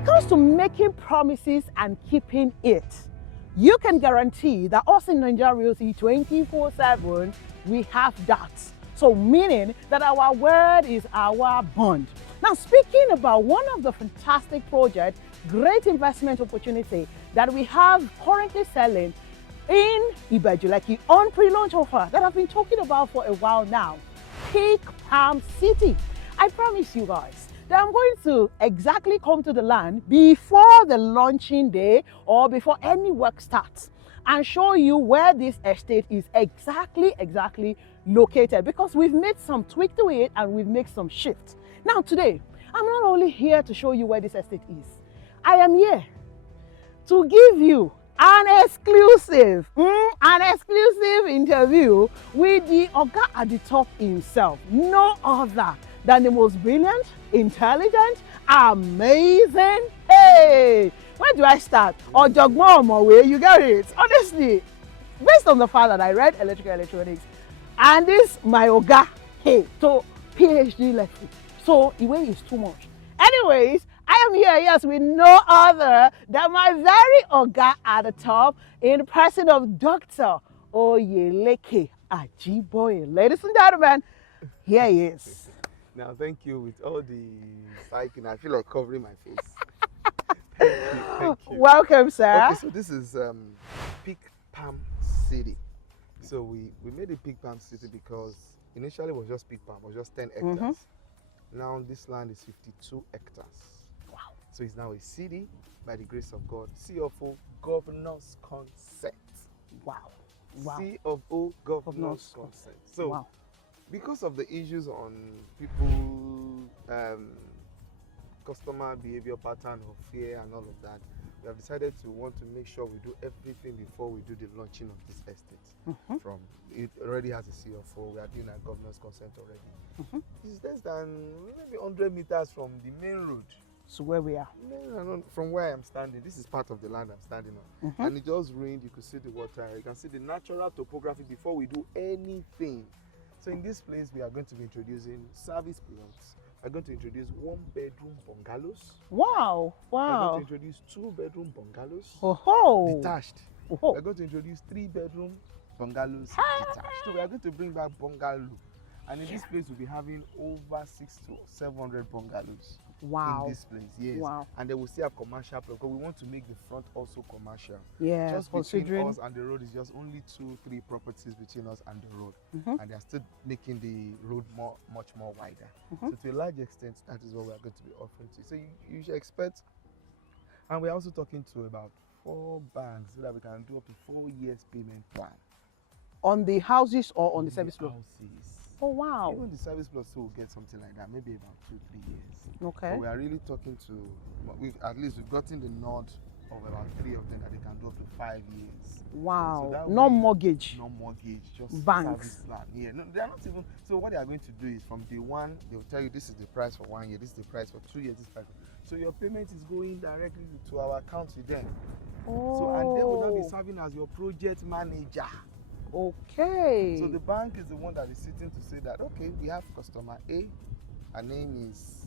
it comes to making promises and keeping it, you can guarantee that us in Nigeria Realty 24/7, we have that. So meaning that our word is our bond. Now, speaking about one of the fantastic projects, great investment opportunity that we have currently selling in Ibeju-Lekki on pre-launch offer that I've been talking about for a while now, Peak Palm City. I promise you guys that I'm going to exactly come to the land before the launching day or before any work starts and show you where this estate is exactly located, because we've made some tweak to it and we've made some shifts. Now today, I'm not only here to show you where this estate is, I am here to give you an exclusive interview with the Oga at the top himself, no other than the most brilliant, intelligent, amazing, hey, where do I start? Ojogbon Omowe, you get it. Honestly, based on the fact that I read electrical electronics, and this my Oga, hey, to PhD level, so the way is too much. Anyways, I am here, yes, with no other than my very Oga at the top, in the person of Dr. Oyeleke Ajiboye. Ladies and gentlemen, here he is. Now, thank you. With all the psyching, I feel like covering my face. Thank you. Welcome, sir. Okay, so this is Peak Palm City. So we made it Peak Palm City because initially it was just Peak Palm, it was just 10 hectares. Now this land is 52 hectares. Wow. So it's now a city by the grace of God. CFO Governor's Consent. Wow. Wow. CFO Governor's Consent. So wow. Because of the issues on people, customer behavior pattern of fear and all of that, we have decided to want to make sure we do everything before we do the launching of this estate. From it already has a CFO, we are doing a governor's consent already. It's less than maybe 100 meters from the main road. So where we are? No, from where I'm standing, this is part of the land I'm standing on. And it just rained, you could see the water, you can see the natural topography before we do anything. So in this place, we are going to be introducing service plots. We're going to introduce 1-bedroom bungalows. Wow, wow. We're going to introduce 2-bedroom bungalows, detached. We're going to introduce 3-bedroom bungalows, detached. So we are going to bring back bungalow. And in this place, we'll be having over 600 to 700 bungalows. Wow. In this place, yes. Wow. And then we'll still have commercial because we want to make the front also commercial. Yeah, just between us and the road is just only 2-3 properties between us and the road. And they're still making the road much more wider. So to a large extent, that is what we are going to be offering to you. So you should expect, and we're also talking to about 4 banks so that we can do up to 4 years payment plan. On the houses or on the service plot? Houses. Oh wow. Even the service plot too will get something like that, maybe about 2-3 years. Okay. So we are really talking to, we've gotten the nod of about 3 of them that they can do up to 5 years. Wow. So No mortgage. No mortgage, just banks. service plan. Yeah, no, they are not even. So what they are going to do is from day one, they will tell you this is the price for 1 year, this is the price for 2 years, this price. So your payment is going directly to our account with them. Oh. So and they will now be serving as your project manager. Okay. So the bank is the one that is sitting to say that, okay, we have customer A, her name is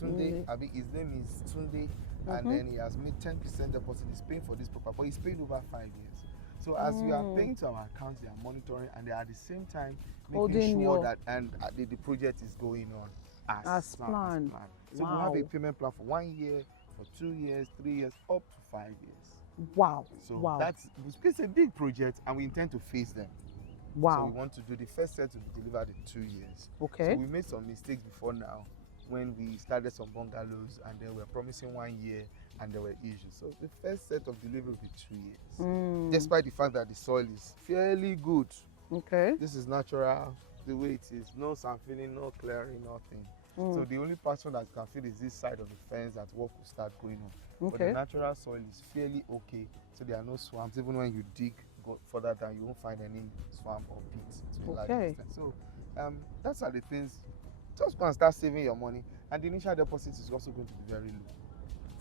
Tunde, his name is Tunde, and then he has made 10% deposit, he's paying for this property, but he's paying over 5 years. So as you are paying to our account, they are monitoring and they are at the same time making sure that the project is going on as planned. So we'll have a payment plan for 1 year, for 2 years, 3 years, up to 5 years. Wow. So it's a big project and we intend to phase them. Wow. So we want to do the first set to be delivered in 2 years. Okay. So we made some mistakes before now when we started some bungalows and they were promising 1 year and there were issues. So the first set of delivery will be 2 years. Despite the fact that the soil is fairly good. Okay. This is natural, the way it is. No sand filling, no clearing, nothing. So the only portion that you can feel is this side of the fence that work will start going on. But the natural soil is fairly okay. So there are no swamps. Even when you dig go further down, you won't find any swamp or pits to a large extent. So that's are the things. Just go and start saving your money. And the initial deposit is also going to be very low.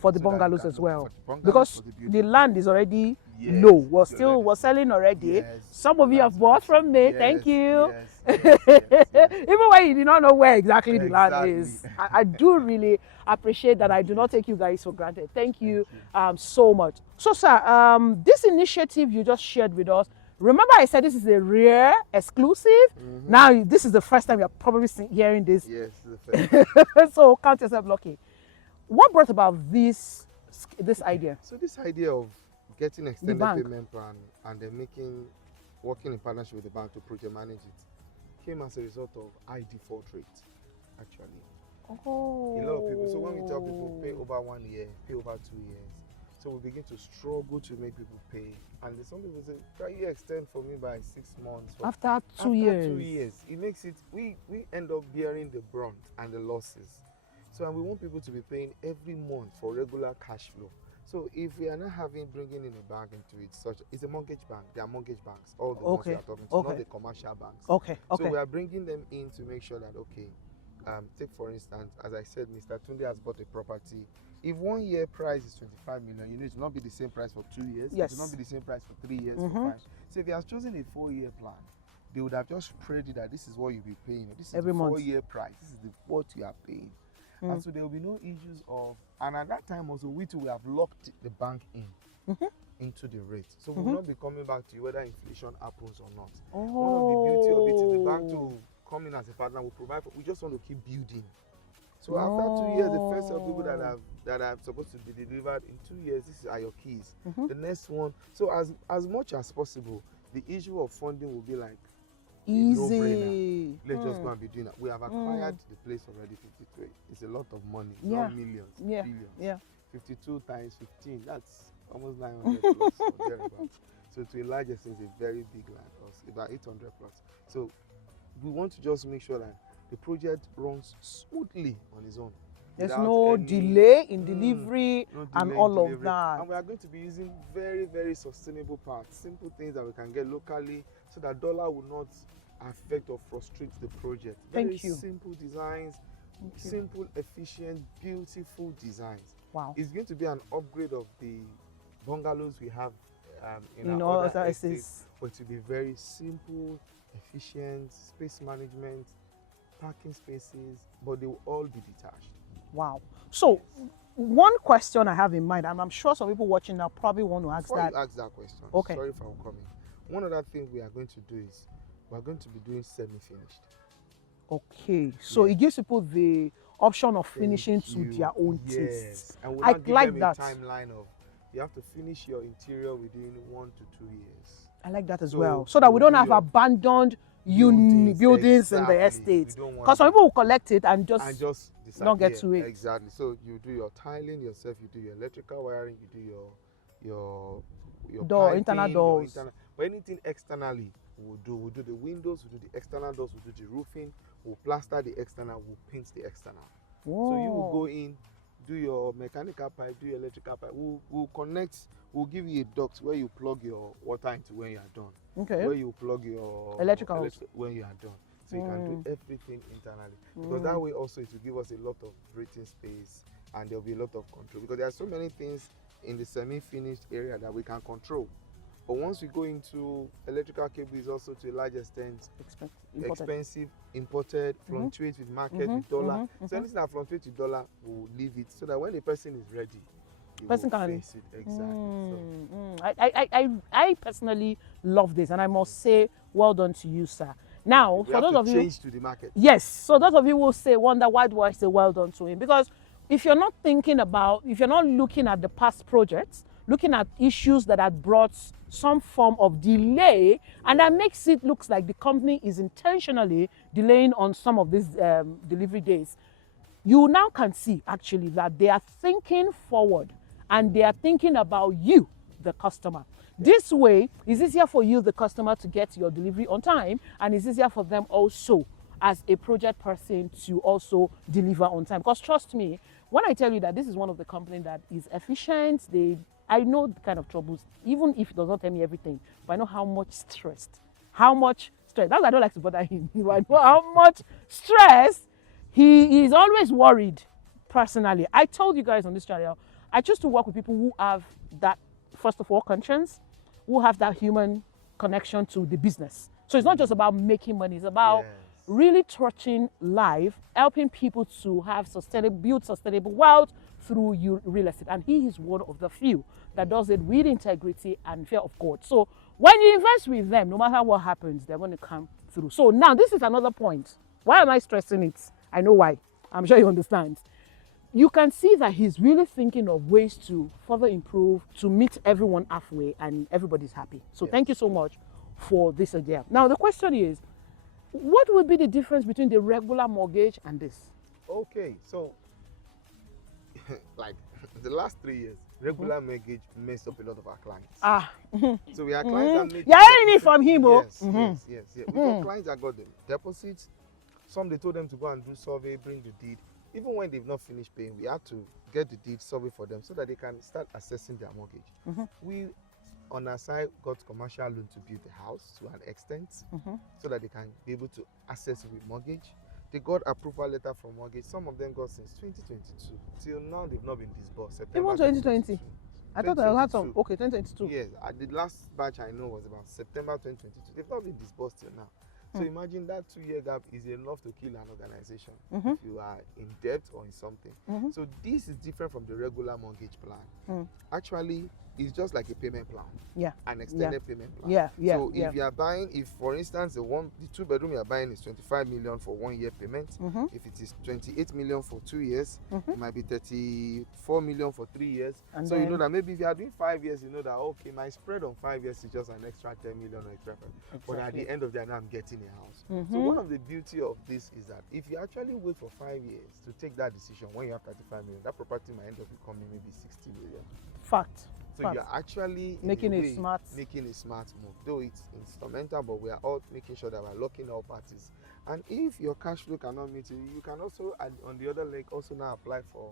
for the so that you bungalows can as know well, for the bungalows, because for the building. land is already Yes, low. We're it's already- we're selling already. Yes, Some of you have that's bought right. from me. Yes, Thank you. yes, yes, yes, yes. Even when you did not know where exactly the land Exactly. is, I do really appreciate that. I do not take you guys for granted. Thank you, Thank so much. So, sir, this initiative you just shared with us. Remember, I said this is a rare exclusive. Now, this is the first time you're probably hearing this. Yes, the first. So, count yourself lucky. What brought about this idea? So this idea of getting extended bank. payment plan and then working in partnership with the bank to project manage it came as a result of high default rate, actually. Oh. A lot of people, so when we tell people pay over 1 year, pay over 2 years, so we begin to struggle to make people pay. And some people say, can you extend for me by 6 months? After 2 years. 2 years, it makes it, we end up bearing the brunt and the losses. So, and we want people to be paying every month for regular cash flow. So if we are not bringing in a bank into it, it's a mortgage bank. There are mortgage banks, all the ones we are talking to, not the commercial banks. Okay. So we are bringing them in to make sure that, take for instance, as I said, Mr. Tunde has bought a property. If 1 year price is 25 million, it will not be the same price for 2 years. Yes. It will not be the same price for 3 years, for 5. So if he has chosen a 4-year plan, they would have just spread it that this is what you'll be paying. This is every month. 4-year price. This is what you are paying. And so there will be no issues of, and at that time also, we have locked the bank into the rate. So we will not be coming back to you whether inflation happens or not. One of the beauty of it is the bank to come in as a partner will provide, we just want to keep building. So after 2 years, the first set of people that are supposed to be delivered in 2 years, these are your keys. The next one, so as much as possible, the issue of funding will be like easy. Let's just go and be doing that. We have acquired the place already, 53. It's a lot of money, not millions, billions. Yeah. 52 times 15, that's almost 900 plus or thereabouts. So to a large extent, it's a very big land, about 800 plus. So we want to just make sure that the project runs smoothly on its own. There's no delay in delivery and all of that. And we are going to be using very, very sustainable parts, simple things that we can get locally so that dollar will not affect or frustrate the project. Very simple designs, simple, efficient, beautiful designs. Wow. It's going to be an upgrade of the bungalows we have in our other estates, but it will be very simple, efficient, space management, parking spaces, but they will all be detached. Wow. So one question I have in mind, and I'm sure some people watching now probably want to ask Before that. you ask that question, okay. Sorry for coming. One other thing we are going to do is we're going to be doing semi-finished. Okay. So it gives people the option of finishing to their own taste. And we'll I give like them that. A timeline of you have to finish your interior within 1 to 2 years. I like that as well. So that we don't have abandoned buildings in the estate. Because some people will collect it and just not get to it. Exactly. So you do your tiling yourself, you do your electrical wiring, you do your piping, internal doors. But anything externally, we'll do the windows, we'll do the external doors, we'll do the roofing, we'll plaster the external, we'll paint the external. Whoa. So you will go in, do your mechanical pipe, do your electrical pipe. We'll connect, we'll give you a duct where you plug your water into when you are done. Okay. Where you plug your electrical when you are done. So you can do everything internally. Because that way also it will give us a lot of breathing space and there will be a lot of control. Because there are so many things in the semi-finished area that we can control. But once we go into electrical cable, is also to a large extent expensive, imported, fluctuates with market, with dollar. So anything that fluctuates with dollar, we'll leave it so that when the person is ready, person can face it. Exactly. I personally love this, and I must say, well done to you, sir. Now, for those of you, change to the market. Yes. So those of you will wonder why do I say well done to him? Because if you're not if you're not looking at the past projects, looking at issues that had brought some form of delay, and that makes it look like the company is intentionally delaying on some of these delivery days, you now can see actually that they are thinking forward and they are thinking about you, the customer. This way, it's easier for you, the customer, to get your delivery on time, and it's easier for them also as a project person to also deliver on time. Because trust me, when I tell you that this is one of the companies that is efficient, I know the kind of troubles, even if it does not tell me everything, but I know how much stress. That's why I don't like to bother him. I know how much stress he is always worried personally. I told you guys on this channel, I choose to work with people who have that, first of all, conscience, who have that human connection to the business. So it's not just about making money, it's about really touching life, helping people to have build sustainable wealth through real estate. And he is one of the few that does it with integrity and fear of God. So when you invest with them, no matter what happens, they're going to come through. So now this is another point. Why am I stressing it? I know why. I'm sure you understand. You can see that he's really thinking of ways to further improve, to meet everyone halfway, and everybody's happy. So thank you so much for this idea. Now the question is, what would be the difference between the regular mortgage and this? Okay, so like the last 3 years, regular mortgage messed up a lot of our clients. So we have clients that make... You're hearing it from him, yes. We got clients that got the deposits. Some they told them to go and do survey, bring the deed. Even when they've not finished paying, we had to get the deed survey for them so that they can start assessing their mortgage. We, on our side, got commercial loan to build the house to an extent so that they can be able to access it with mortgage. They got approval letter from mortgage. Some of them got since 2022. Till now, they've not been disbursed. Even 2020? I thought I had some. Okay, 2022. Yes, the last batch I know was about September 2022. They've not been disbursed till now. So imagine that 2-year gap is enough to kill an organization if you are in debt or in something. So this is different from the regular mortgage plan. Actually, it's just like a payment plan. An extended payment plan. So if you are buying, if for instance the 2-bedroom you are buying is 25 million for 1 year payment, if it is 28 million for 2 years, it might be 34 million for 3 years. And so you know that maybe if you are doing 5 years, you know that okay, my spread on 5 years is just an extra 10 million or extra 5. But at the end of the day, now I'm getting a house. So one of the beauty of this is that if you actually wait for 5 years to take that decision, when you have 35 million, that property might end up becoming maybe 60 million. Fact. So you're actually making a smart move. Though it's instrumental, but we are all making sure that we're locking all parties. And if your cash flow cannot meet it, you can also, on the other leg, also now apply for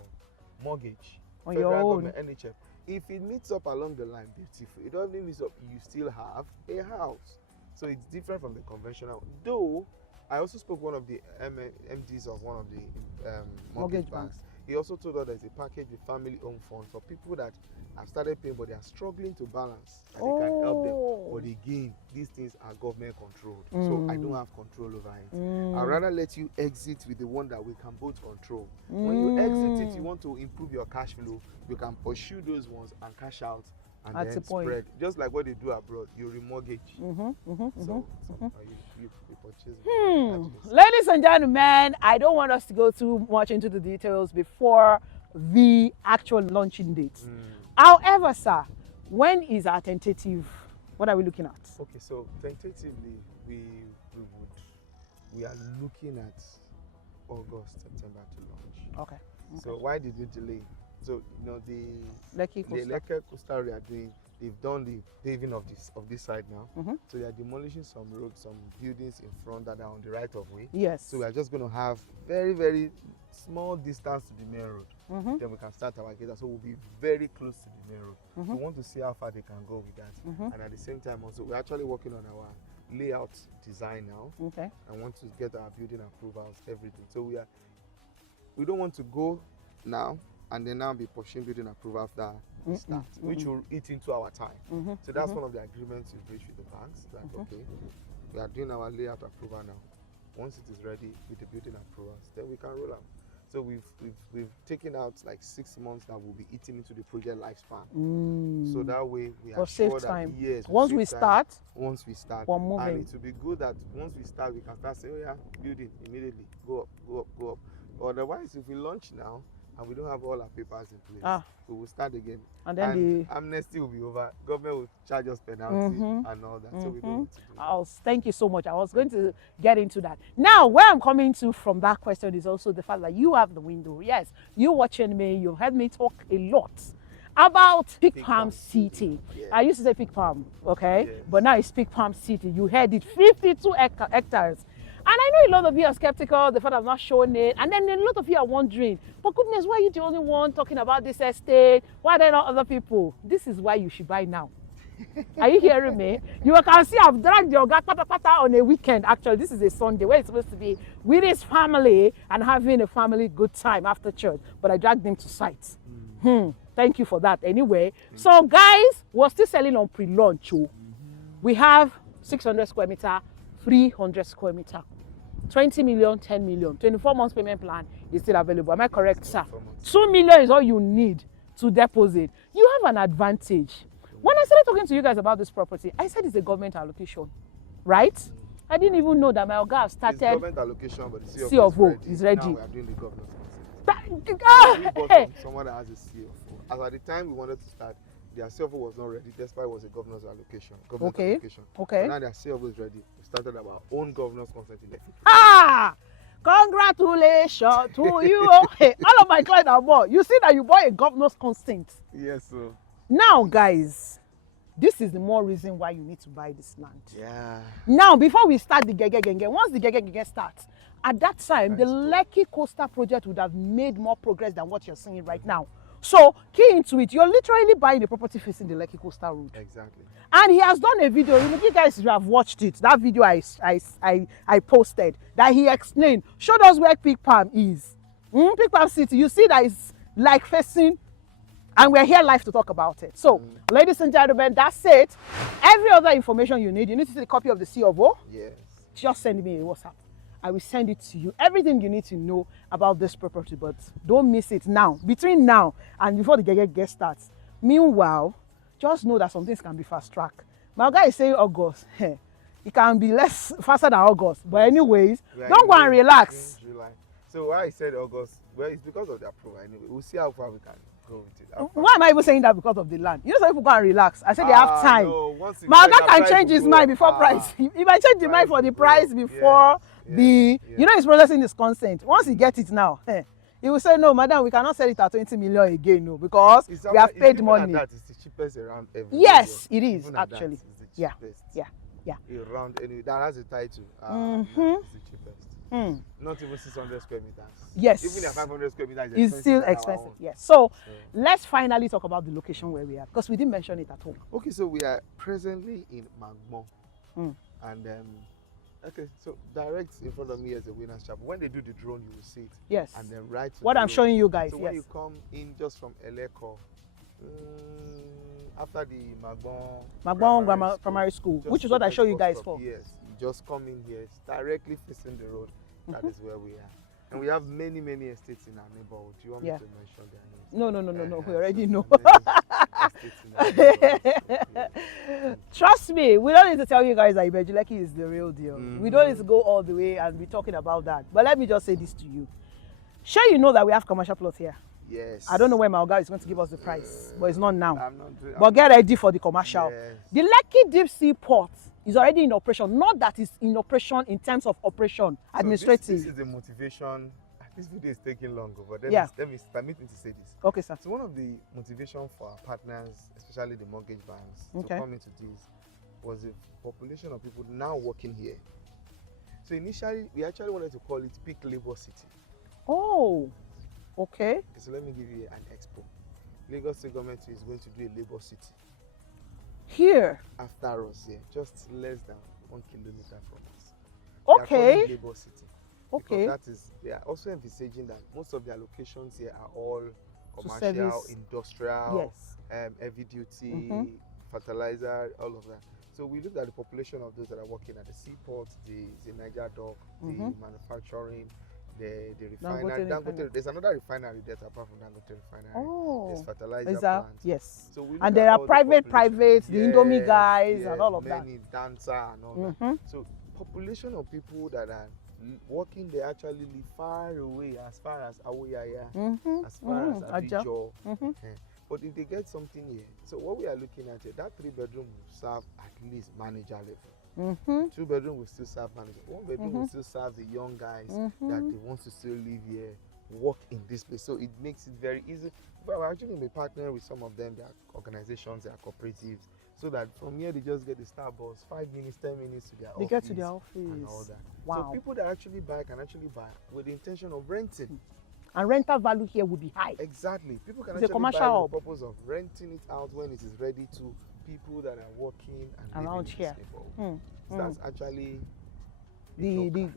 mortgage on your own. NHF. If it meets up along the line, beautiful. It doesn't meet up, you still have a house. So it's different from the conventional. Though I also spoke to one of the MDs of one of the mortgage banks. He also told us there's a package with family-owned funds for people that have started paying but they are struggling to balance. And they can help them. But again, these things are government controlled. So I don't have control over it. I'd rather let you exit with the one that we can both control. When you exit it, you want to improve your cash flow, you can pursue those ones and cash out. And that's then spread, just like what they do abroad. You remortgage. You purchase. Ladies and gentlemen, I don't want us to go too much into the details before the actual launching date. However, sir, when is our tentative? What are we looking at? Okay, so tentatively, we are looking at August, September to launch. Okay. So why did we delay? So you know the Lekki coastal area, they've done the paving of this side now. So they are demolishing some roads, some buildings in front that are on the right of way. Yes. So we are just going to have very, very small distance to the main road. Then we can start our gate. So we'll be very close to the main road. We want to see how far they can go with that. And at the same time also, we're actually working on our layout design now. Okay. I want to get our building approvals, everything. So we don't want to go now and then now be pushing building approval after we start, which will eat into our time. So that's one of the agreements we've reached with the banks. That okay, we are doing our layout approval now. Once it is ready with the building approvals, then we can roll out. So we've taken out like 6 months that will be eating into the project lifespan. So that way we are sure that yes, once we start, we're moving. And it will be good that once we start, we can start saying, oh yeah, building immediately, go up. Otherwise, if we launch now and we don't have all our papers in place, we will start again. And then the amnesty will be over. Government will charge us penalty and all that. So we don't need to do that. Thank you so much. I was going to get into that. Now, where I'm coming to from that question is also the fact that you have the window. Yes, you're watching me. You've heard me talk a lot about Peak Palm City. Yes. I used to say Peak Palm, okay? Yes. But now it's Peak Palm City. You heard it, 52 hectares. And I know a lot of you are skeptical, the fact I've not shown it. And then a lot of you are wondering, but goodness, why are you the only one talking about this estate? Why are there not other people? This is why you should buy now. Are you hearing me? You can see I've dragged your guy on a weekend. Actually, this is a Sunday where it's supposed to be with his family and having a family good time after church. But I dragged him to site. Thank you for that. Anyway, so guys, we're still selling on pre-launch. We have 600 square meter, 300 square meter, 20 million, 10 million, 24 months payment plan is still available. Am I correct, sir? 2 million is all you need to deposit. You have an advantage. When I started talking to you guys about this property, I said it's a government allocation, right? I didn't even know that my Oga started. It's government allocation, but the C of O is ready. Now we are doing the governance consent. We Ah, bought hey. from someone that has a C of O. As at the time we wanted to start, their C of O was not ready, despite it was a governor's allocation. Okay. Allocation. Okay. But now their C of O is ready. We started our own governance consent in Lekki. Ah! Congratulations to you. Hey, all of my clients are bought. You see that you bought a governor's consent. Yes, sir. Now, guys, this is the more reason why you need to buy this land. Yeah. Now, before we start the Gege, once the Gege starts, at that time, the Lekki Coastal project would have made more progress than what you're seeing right now. So, key into it, you're literally buying a property facing the Lekki Coastal Road. Exactly. And he has done a video, you guys have watched it, that video I posted, that he explained, showed us where Pig Palm is. Pig Palm City, you see that it's like facing, and we're here live to talk about it. So, ladies and gentlemen, that's it. Every other information you need to see a copy of the C of O. Yes. Just send me a WhatsApp. I will send it to you. Everything you need to know about this property, but don't miss it now. Between now and before the Gege starts. Meanwhile, just know that some things can be fast track. My guy is saying August. It can be faster than August. But anyways, don't go and relax. July. So why I said August, well, it's because of the approval anyway. We'll see how far we can go with it. Why am I even saying that? Because of the land. You know, some people go and relax. I said they have time. No, my guy can change his mind before price. If I change the mind for the price before you know, he's processing his consent. Once he gets it now, he will say, no, madam, we cannot sell it at 20 million again, no, because we have paid money. That is the cheapest around everywhere. Yes, it is actually. Yeah. Around anyway, that has a title. It's the cheapest. Not even 600 square meters. Yes. Even at 500 square meters, it's still expensive. Yes. So let's finally talk about the location where we are, because we didn't mention it at all. Okay, so we are presently in Magbon. And okay, so direct in front of me is the Winners Chapel. When they do the drone, you will see it. Yes. And then right to what I'm showing you guys. So when you come in just from Eleko, after the Magbon primary school, which is what I show you guys for. Yes, you just come in here, it's directly facing the road. That is where we are. And we have many estates in our neighborhood. Do you want me to mention their names? No. We already know. Know. Trust me, we don't need to tell you guys that Ibeju-Lekki is the real deal. We don't need to go all the way and be talking about that. But let me just say this to you. Sure, you know that we have commercial plots here. Yes. I don't know when my Oga is going to give us the price, but it's not now. But get ready for the commercial. Yes. The Lekki Deep Sea Port is already in operation. Not that it's in operation in terms of operation, administrative. So this is the motivation. This video is taking longer, but let me permit me to say this. Okay, sir. So one of the motivation for our partners, especially the mortgage banks, to come into this was the population of people now working here. So initially, we actually wanted to call it Peak Labor City. Oh, okay. So let me give you an expo. Lagos State Government is going to do a labor city. Here? After us, just less than 1 kilometer from us. Okay. Labor city. Okay. That is, they are also envisaging that most of their locations here are all commercial, industrial, heavy duty, fertilizer, all of that. So we looked at the population of those that are working at the seaport, the Niger dock, the manufacturing, the refinery. There's another refinery there apart from Dangote refinery. Oh, there's fertilizer plants. Yes. So and there are private, the Indomie guys and all of that. Many dancer and all that. So population of people that are working, they actually live far away, as far as Awoyaya, as far as Abijo. But if they get something here, so what we are looking at here, that 3-bedroom will serve at least manager level. 2-bedroom will still serve manager. 1-bedroom will still serve the young guys that they want to still live here, work in this place. So it makes it very easy. But we're actually going to be partnering with some of them, their organizations, their cooperatives, so that from here they just get the star bus, 5 minutes, 10 minutes to their office. They get to their office and all that. Wow. So people that actually buy can actually buy with the intention of renting. And rental value here would be high. Exactly. People can actually buy for the purpose of renting it out when it is ready to people that are working and around here. So that's actually the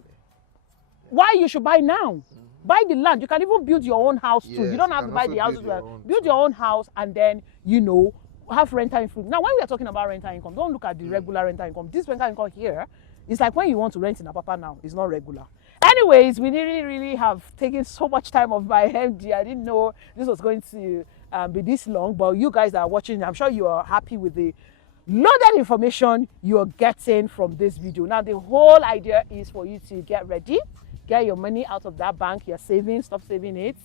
why you should buy now. Buy the land. You can even build your own house too. Yes, You don't you have to can buy also the houses. build your own Build too. your own house and then, you know, have rental income. Now, when we are talking about rental income, don't look at the regular rental income. This rental income here is like when you want to rent in Apapa now. It's not regular. Anyways, we really have taken so much time of my MD. I didn't know this was going to be this long, but you guys that are watching, I'm sure you are happy with the loaded information you're getting from this video. Now, the whole idea is for you to get ready, get your money out of that bank you're saving, stop saving it,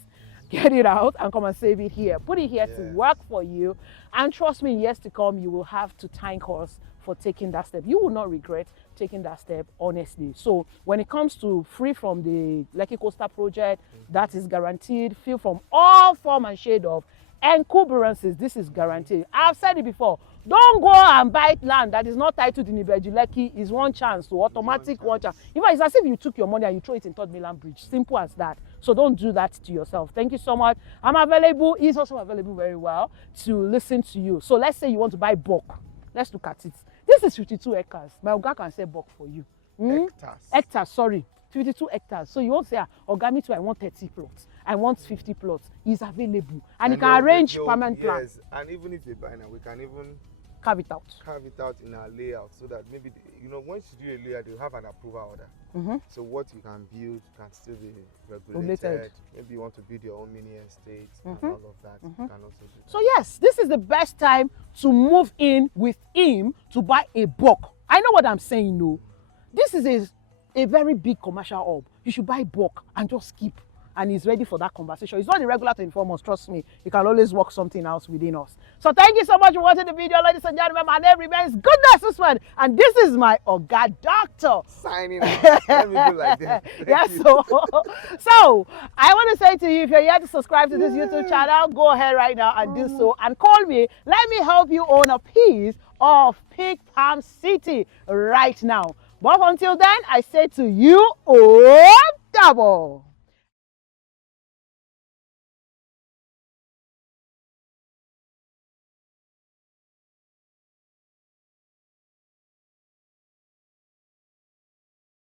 get it out and come and save it here. Put it here to work for you. And trust me, in years to come, you will have to thank us for taking that step. You will not regret taking that step, honestly. So when it comes to free from the Lekki Coastal Project, that is guaranteed. Free from all form and shade of encumbrances, this is guaranteed. I've said it before. Don't go and buy land that is not titled in Ibeju-Lekki. Is one chance to automatic one chance. In fact, it's as if you took your money and you throw it in 3rd Bridge. Simple as that. So don't do that to yourself. Thank you so much. I'm available. He's also available very well to listen to you. So let's say you want to buy bulk. Let's look at it. This is 52 acres. My Oga can say bulk for you. Hectares, sorry. 52 hectares. So you won't say, Oga, me too, I want 30 plots. I want 50 plots. He's available. And you can arrange permanent plan. Yes, and even if they buy now, we can even carve it out. Carve it out in our layout so that maybe, you know, once you do a layout, they'll have an approval order. So what you can build can still be regulated. Maybe you want to build your own mini estate and all of that. You can also do that. So yes, this is the best time to move in with him to buy a bulk. I know what I'm saying, no. This is a very big commercial hub. You should buy bulk and just keep. And he's ready for that conversation. It's not the regular 24 months, trust me. You can always work something else within us. So thank you so much for watching the video, ladies and gentlemen. My name remains Goodness Usman, and this is my Oga Doctor. Signing off. Let me do like that. So I want to say to you, if you're here to subscribe to this YouTube channel, go ahead right now and do so. And call me. Let me help you own a piece of Pig Palm City right now. But until then, I say to you, oh, double.